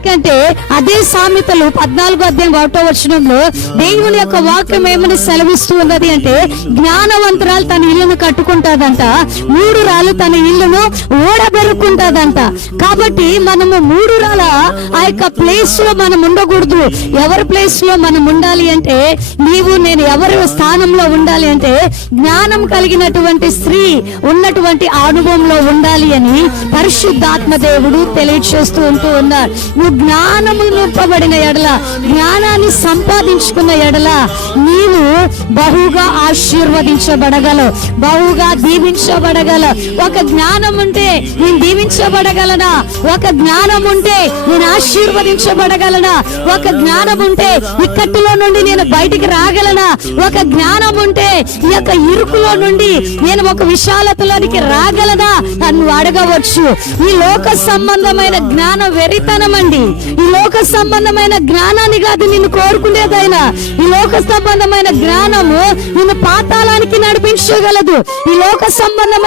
ఎందుకంటే అదే సామెతలు 14:1 దేవుని యొక్క వాక్యం ఏమని సెలవిస్తూ ఉన్నది అంటే, జ్ఞానవంతురాలు తన ఇల్లును కట్టుకుంటాదంట, 3 రాళ్ళు తన ఇల్లును ఓడబెరుక్కుంటాదంట. కాబట్టి మనము 3 రాళ్ళ ఆ యొక్క ప్లేస్ లో మనం ఉండకూడదు. ఎవరి ప్లేస్ లో మనం ఉండాలి అంటే, నీవు నేను ఎవరి స్థానంలో ఉండాలి అంటే, జ్ఞానం కలిగినటువంటి స్త్రీ ఉన్నటువంటి అనుభవంలో ఉండాలి అని పరిశుద్ధాత్మ దేవుడు తెలియచేస్తూ ఉన్నారు. నువ్వు జ్ఞానము నింపబడిన ఎడల, జ్ఞానాన్ని సంపాదించుకున్న ఎడల నీవు బహుగా ఆశీర్వదించబడగలవు, బహుగా దీవించబడగలవు. ఒక జ్ఞానం ఉంటే నేను దీవించబడగలనా? ఒక జ్ఞానం ఉంటే నేను ఆశీర్వదించబడగలనా? ఒక జ్ఞానం ఉంటే ఇక్కట్టులో నుండి నేను బయటికి రాగలనా? ఒక జ్ఞానం ఉంటే ఈ యొక్క ఇరుకులో నుండి నేను ఒక విశాలతలోనికి రాగలనా అని నువ్వు అడగవచ్చు. ఈ లోక సంబంధమైన జ్ఞానం వెరితనం అండి. ఈ లోక సంబంధమైన జ్ఞానాన్ని కాదు నిన్ను కోరుకునేదైనా. ఈ లోక సంబంధమైన జ్ఞానము నిన్ను పాతాళానికి నడిపించగలదు. ఈ లోక సంబంధమైన